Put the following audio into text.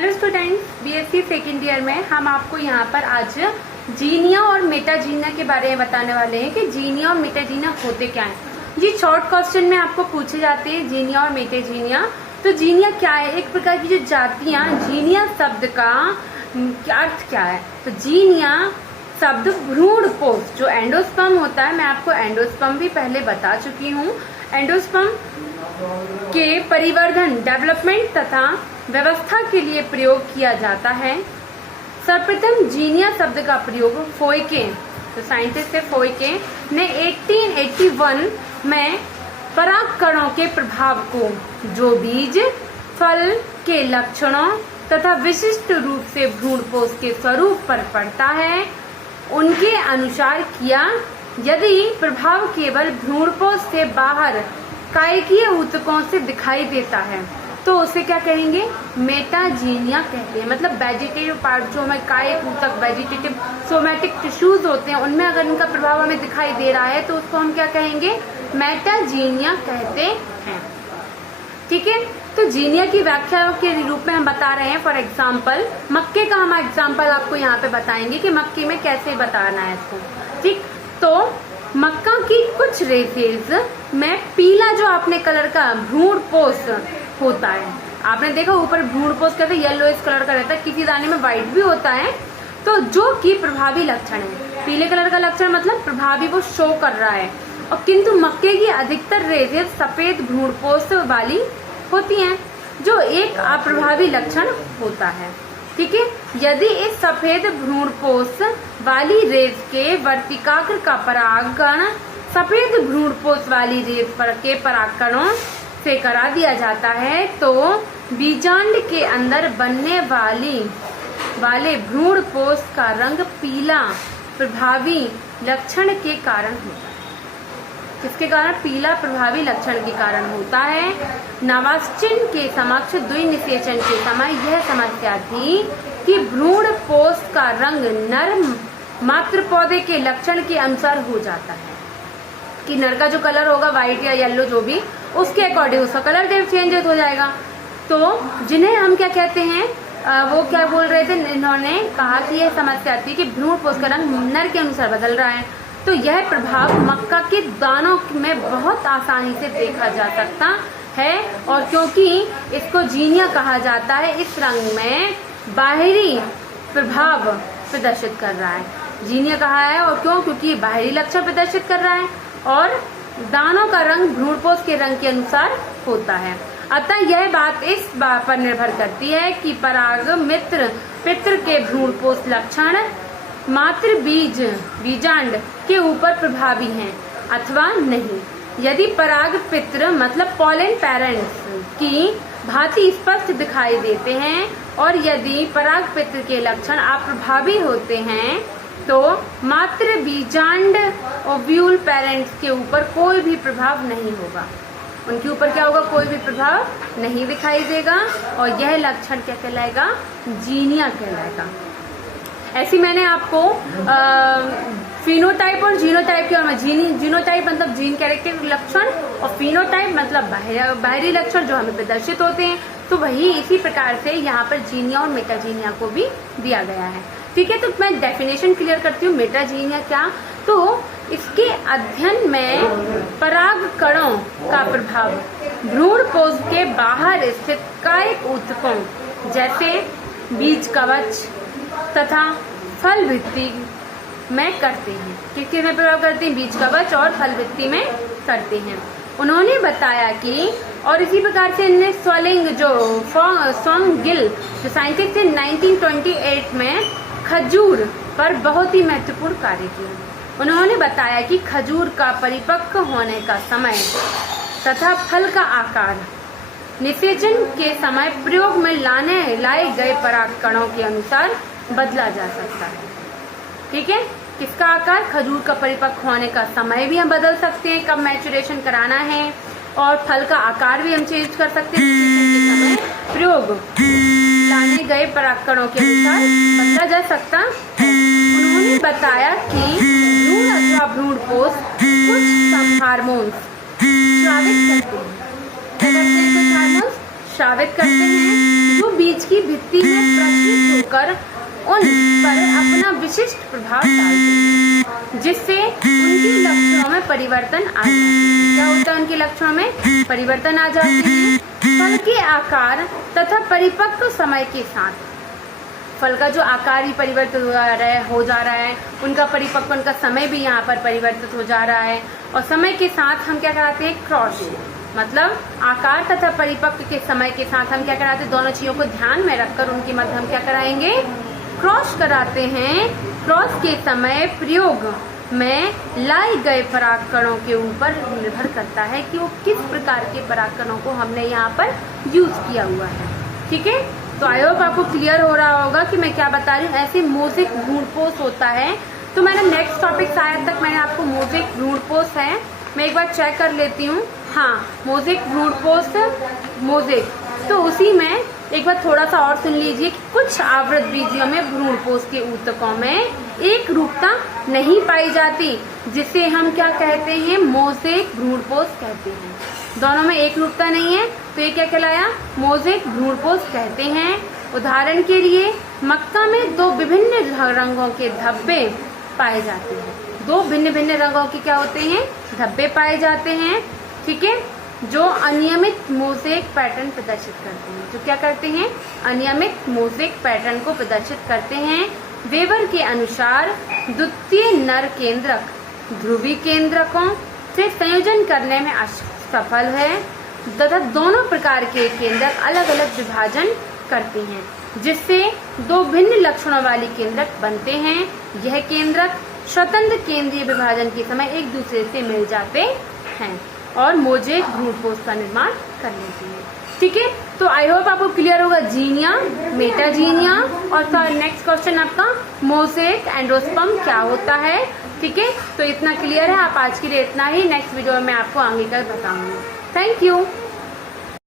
Hello students, BSc second year में हम आपको यहाँ पर आज जीनिया और मेटाजीनिया के बारे में बताने वाले हैं कि जीनिया और मेटाजीनिया होते क्या हैं। जी शॉर्ट क्वेश्चन में आपको पूछे जाते हैं जीनिया और मेटाजीनिया। तो जीनिया क्या है? एक प्रकार की जो जातियां, जीनिया शब्द का अर्थ क्या है? तो जीनिया शब्द भ्रूणपोष, जो एंडोस्पर्म होता है, मैं आपको एंडोस्पर्म भी पहले बता चुकी हूँ। एंडोस्पर्म के परिवर्धन, डेवलपमेंट तथा व्यवस्था के लिए प्रयोग किया जाता है। सर्वप्रथम जीनिया शब्द का प्रयोग फोइके, जो साइंटिस्ट थे फोइके, ने 1881 में परागकणों के प्रभाव को, जो बीज फल के लक्षणों तथा विशिष्ट रूप से भ्रूणपोष के स्वरूप पर पड़ता है, उनके अनुसार किया। यदि प्रभाव केवल भ्रूणपोष से बाहर कायकीय ऊतकों से दिखाई देता है तो उसे क्या कहेंगे? मेटाजीनिया कहते हैं। मतलब वेजिटेटिव पार्ट जो हमें कायिक ऊतक, वेजिटेटिव सोमैटिक टिश्यूज होते हैं, उनमें अगर इनका प्रभाव हमें दिखाई दे रहा है तो उसको हम क्या कहेंगे? मेटाजीनिया कहते हैं। ठीक है, तो जीनिया की व्याख्या के रूप में हम बता रहे हैं। फॉर एग्जाम्पल मक्के का हम एग्जाम्पल आपको यहाँ पे बताएंगे कि मक्के में कैसे बताना है इसको। ठीक, तो मक्का की कुछ रेसेस में पीला जो आपने कलर का भ्रूणपोष होता है, आपने देखा ऊपर भ्रूणपोष कहते हैं, येलोइश कलर का रहता है, किसी दाने में व्हाइट भी होता है। तो जो कि प्रभावी लक्षण है, पीले कलर का लक्षण मतलब प्रभावी वो शो कर रहा है। और किंतु मक्के की अधिकतर रेसेस सफेद भ्रूणपोष वाली होती हैं, जो एक अप्रभावी लक्षण होता है। ठीक है, यदि इस सफेद भ्रूणपोष वाली रेस के वर्तिकाग्र का परागण सफेद भ्रूणपोष वाली रेस पर के परागकणों से करा दिया जाता है तो बीजांड के अंदर बनने वाले भ्रूणपोष का रंग पीला प्रभावी लक्षण के कारण होता है। किसके कारण? पीला प्रभावी लक्षण के कारण होता है। नवाश्चिन के समक्ष द्विनिषेचन के समय यह समस्या थी कि भ्रूणपोष का रंग नर मात्र पौधे के लक्षण के अनुसार हो जाता है, कि नर का जो कलर होगा व्हाइट या येलो जो भी, उसके अकॉर्डिंग उसका कलर चेंज हो जाएगा। तो जिन्हें हम क्या कहते हैं, वो क्या बोल रहे थे, इन्होंने कहा कि यह समस्या थी कि भ्रूणपोष का रंग नर के अनुसार बदल रहा है। तो यह प्रभाव मक्का के दानों में बहुत आसानी से देखा जा सकता है, और क्योंकि इसको जीनिया कहा जाता है, इस रंग में बाहरी प्रभाव प्रदर्शित कर रहा है। जीनिया कहा है और क्यों? क्योंकि बाहरी लक्षण प्रदर्शित कर रहा है और दानों का रंग भ्रूणपोष के रंग के अनुसार होता है। अतः यह बात इस बात पर निर्भर करती है कि पराग मित्र पित्र के भ्रूणपोष लक्षण मात्र बीजांड के ऊपर प्रभावी हैं अथवा नहीं। यदि पराग पित्र मतलब पॉलन पेरेंट्स की भांति स्पष्ट दिखाई देते हैं और यदि पराग पित्र के लक्षण अप्रभावी होते हैं तो मात्र बीजांड ओव्यूल पेरेंट्स के ऊपर कोई भी प्रभाव नहीं होगा। उनके ऊपर क्या होगा? कोई भी प्रभाव नहीं दिखाई देगा, और यह लक्षण क्या कहलाएगा? जीनिया कहलाएगा। ऐसी मैंने आपको फिनोटाइप और जीनोटाइप के बारे में, जीनोटाइप मतलब जीन कैरेक्टर लक्षण और फिनोटाइप मतलब बाहरी लक्षण जो हमें प्रदर्शित होते हैं। तो वही इसी प्रकार से यहाँ पर जीनिया और मेटाजीनिया को भी दिया गया है। ठीक है, तो मैं डेफिनेशन क्लियर करती हूँ। मेटाजीनिया क्या? तो इसके अध्ययन में पराग कणों का प्रभाव भ्रूणपोष के बाहर स्थित कायिक ऊतकों जैसे बीज कवच तथा फल भित्ति में करते हैं। किसके में प्रभाव करते हैं? बीज कवच और फल भित्ति में करते हैं। उन्होंने बताया कि, और इसी प्रकार से इनने स्वलिंग जो सोंग गिल जो साइंटिस्ट थे 1928 में खजूर पर बहुत ही महत्वपूर्ण कार्य किया। उन्होंने बताया कि खजूर का परिपक्व होने का समय तथा फल का आकार निषेचन के समय प्रयोग में लाए गए परागकणों के अनुसार बदला जा सकता है। ठीक है, किसका आकार? खजूर का परिपक्व होने का समय भी हम बदल सकते हैं, कब मैचुरेशन कराना है, और फल का आकार भी हम चेंज कर सकते हैं। समय प्रयोग लाने गए परागकणों के अनुसार बदला जा सकता है। उन्होंने बताया कि भ्रूण अथवा भ्रूणपोष कुछ हार्मोन्स स्रावित करते हैं, स्रावित करते हैं जो जो बीज की भित्ति में प्रसरित होकर उन पर अपना विशिष्ट प्रभाव डालते हैं, जिससे उनके लक्षणों में परिवर्तन आ जाते हैं। क्या होता है? उनके लक्षणों में परिवर्तन आ जाते हैं। फल के आकार तथा परिपक्व समय के साथ फल का जो आकार ही परिवर्तित हो जा रहा है, उनका परिपक्व उनका समय भी यहाँ पर परिवर्तित हो जा रहा है। और समय के साथ हम क्या कराते हैं? क्रॉस, मतलब आकार तथा परिपक्व के समय के साथ हम क्या कराते हैं? दोनों चीजों को ध्यान में रखकर उनके मध्य हम क्या कराएंगे? क्रॉस कराते हैं। क्रॉस के समय प्रयोग में लाए गए परागकणों के ऊपर निर्भर करता है कि वो किस प्रकार के परागकणों को हमने यहाँ पर यूज किया हुआ है। ठीक है, तो आई होप आपको क्लियर हो रहा होगा कि मैं क्या बता रही हूँ। ऐसे मोज़ेक भ्रूणपोष होता है, तो मैंने नेक्स्ट टॉपिक शायद तक मैंने आपको मोज़ेक भ्रूणपोष है, मैं एक बार चेक कर लेती हूँ। हाँ, मोज़ेक भ्रूणपोष मोज़ेक, तो उसी में एक बार थोड़ा सा और सुन लीजिए कि कुछ आवृत बीजियों में भ्रूणपोष के ऊतकों में एक रूपता नहीं पाई जाती, जिसे हम क्या कहते हैं? मोज़ेक भ्रूणपोष कहते हैं। दोनों में एक रूपता नहीं है, तो ये क्या कहलाया? मोज़ेक भ्रूणपोष कहते हैं। उदाहरण के लिए मक्का में दो विभिन्न रंगों के धब्बे पाए जाते हैं। दो भिन्न भिन्न रंगों के क्या होते हैं? धब्बे पाए जाते हैं। ठीक है, जो अनियमित मोज़ेक पैटर्न प्रदर्शित करते हैं। जो क्या करते हैं? अनियमित मोज़ेक पैटर्न को प्रदर्शित करते हैं। वेबर के अनुसार द्वितीय नर केंद्रक ध्रुवी केंद्रकों से संयोजन करने में असफल है तथा दोनों प्रकार के केंद्रक अलग अलग विभाजन करते हैं, जिससे दो भिन्न लक्षणों वाली केंद्रक बनते हैं। यह केंद्रक स्वतंत्र केंद्रीय विभाजन के समय एक दूसरे से मिल जाते हैं और मोज़ेक भ्रूणपोष का निर्माण कर लेते हैं। ठीक है, तो आई होप आपको क्लियर होगा जीनिया, मेटाजीनिया और नेक्स्ट क्वेश्चन आपका मोज़ेक एंडोस्पर्म क्या होता है। ठीक है, तो इतना क्लियर है। आप आज के लिए इतना ही, नेक्स्ट वीडियो में आपको आगे का बताऊंगी। Thank you.